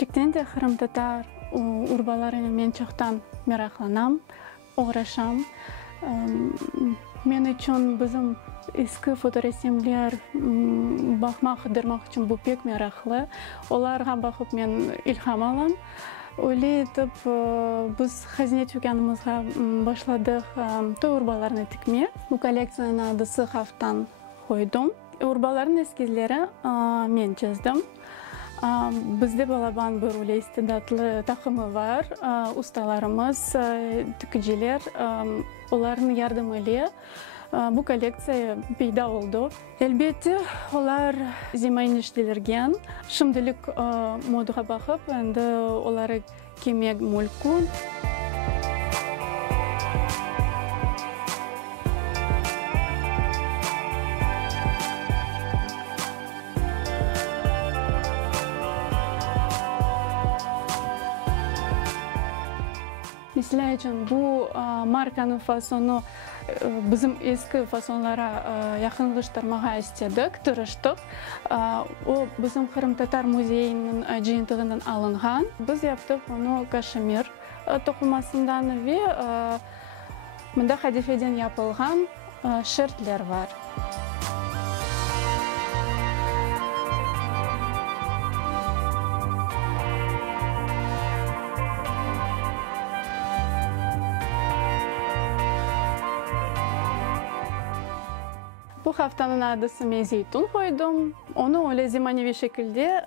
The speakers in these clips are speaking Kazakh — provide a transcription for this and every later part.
Кичиктен де хырымтатар урбаларына мен чоктан меракланам, уграшам. Мен үчүн бизим эски фоторесимдер бакмак, кыдырмак үчүн бул бек мераклы. Оларга бакып мен илхам алам. Ойлайтып, біз хазинет чуканымызға башладық той урбаларыны тикме. Бу коллекцияны адысы хафтан койдум. Урбаларын эскизлери мен жаздым. Бізде балабан бір истидатлы такымы бар. Усталарымыз, түкүжелер, олардың ярдымы эле бу коллекция пайда болду. Элбетте, олар зимайын иштелерген, шымдылык модуга бакып, энди олары кемек мүлкүн. Мисля үчүн бу марканын фасону bizim eski fasonlara yakınlaştırmaya istedik, tırıştık. O bizim Kırım Tatar Muzeyinin jıyıntığından alıngan. Biz yaptık onu kaşmir tokumasından ve mında kadifeden yapılgan şirtler var. Bu haftanın adısı men zeytun koydum. Onu öyle zemanevi şekilde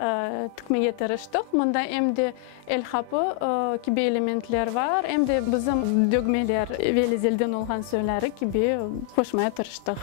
tıkmaya tırıştık. Bunda hem de el hapı gibi elementler var, hem de bizim dögmeler ve lezelden olgan söyleri gibi koşmaya tırıştık.